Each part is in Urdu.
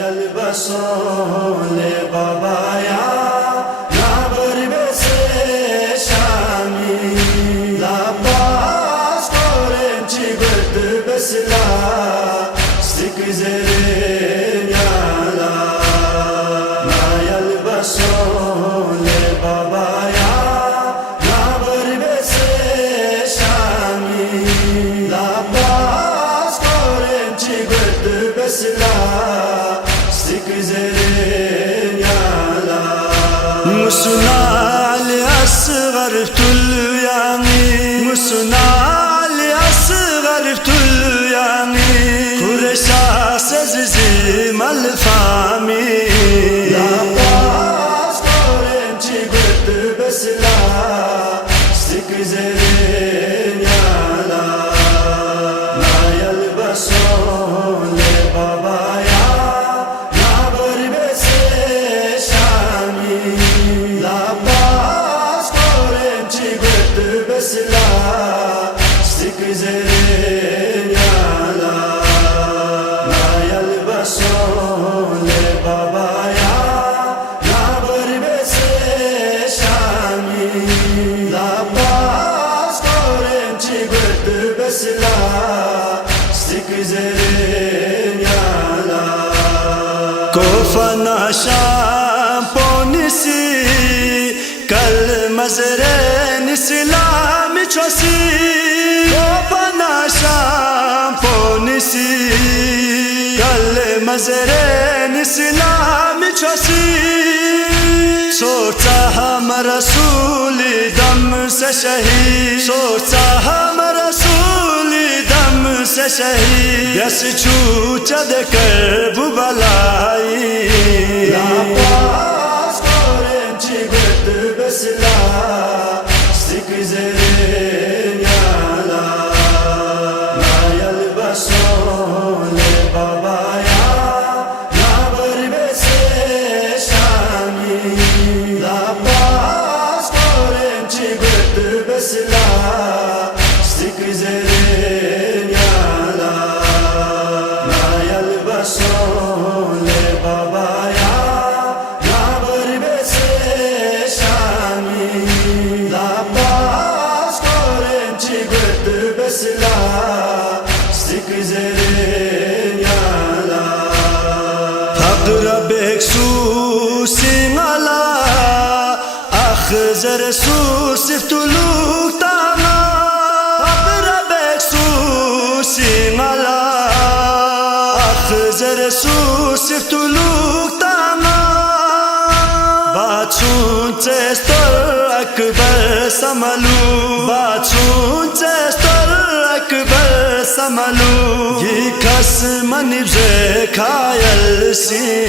يلبسون لبابايا نابر بسي شامي لاباس قرن چبت بسلا سكزرين يالا ما يلبسون لبابايا نابر بسي شامي لاباس قرن چبت بسلا مسنال أصغر تلياني مسنال أصغر تلياني كرشا سززي مالفامي لا باس قرن چبت بسلا سكزرين يالا ما يلبسون لبابايا نابر بسي شامي لا باس قرن چبت بسلا سكزرين يالا ما يلبسون لبابايا نابر بسي شامي لا باس قرن چبت بسلا سكزرين يالا كوفنا شامبونيسي كل مزرين سلامي چوسي كوفنا شامبونيسي كل مزرين سلامي چوسي صورتا هم رسولي دم سے شهید صورتا هم رسولي دم سے شهید یس چوچا دکر بو بلائی لا باس قرن چبت بسلا سكزرين يالا ما يلبسون لبابايا نابر بسي شامي لا باس قرن چبت بسلا سكزرين يالا ما يلبسون لبابايا نابر بسي شامي لا باس قرن چبت بسلا سكزرين يالا فقر بكسوسي مالا أخزر سوسف تلوك تانا فقر بكسوسي مالا أخزر سوسف تلوك تانا باتشون تستر أكبر سمالو باتشون تستر أكبر سمالو يكاس مني بزكايل سي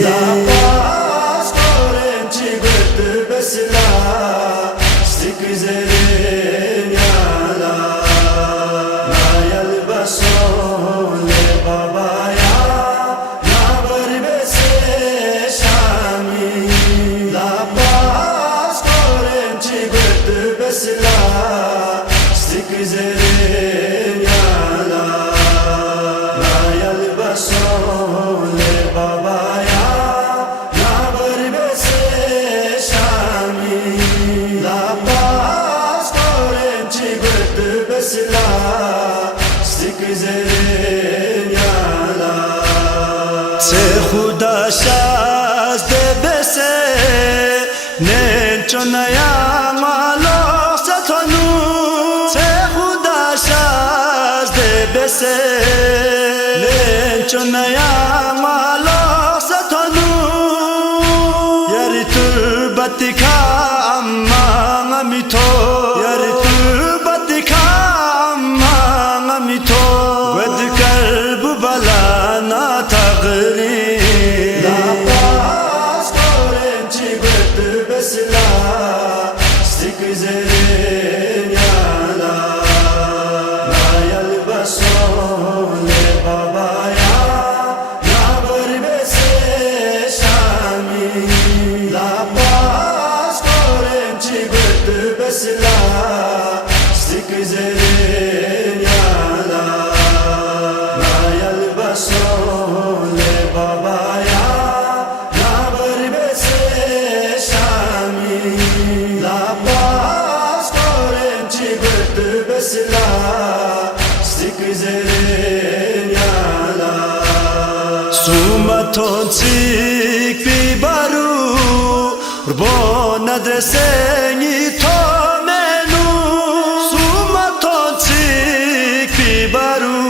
لا باس قرن چبت بسلا سكزرين يالا ما يلبسون لبابايا نابر بسي شامي لا باس قرن چبت بسلا سكزرين يالا ما يلبسون لبابايا نابر بسي شامي لا باس قرن چبت بسلا سكزرين يالا سي خدا شاز دي بسي ننچو نيا مالو ستونو سي خدا شاز دي بسي ننچو نيا مالو ستونو ياري تربتي كا أما غميتو ياري تربتي كا أما غميتو ود كرب بلانا تغري لا باس قرن چبت بسلا سكزرين يالا ما يلبسون لبابايا نابر Sumatontsik pibaru Rbona dreseni tomenu Sumatontsik pibaru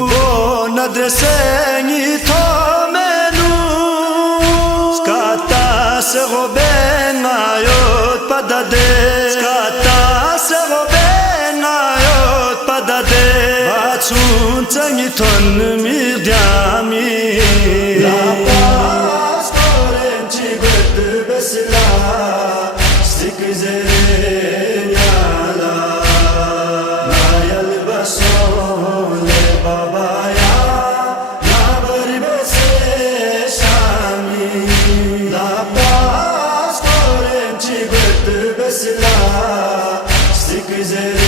Rbona dreseni tomenu Skata se goben ayot padade Skata se goben ayot padade Batsun tsangi ton mirdiami La paz korenci götü besila Stikizeren yala Nayal basole babaya Nabar bese şami La paz korenci götü besila Stikizeren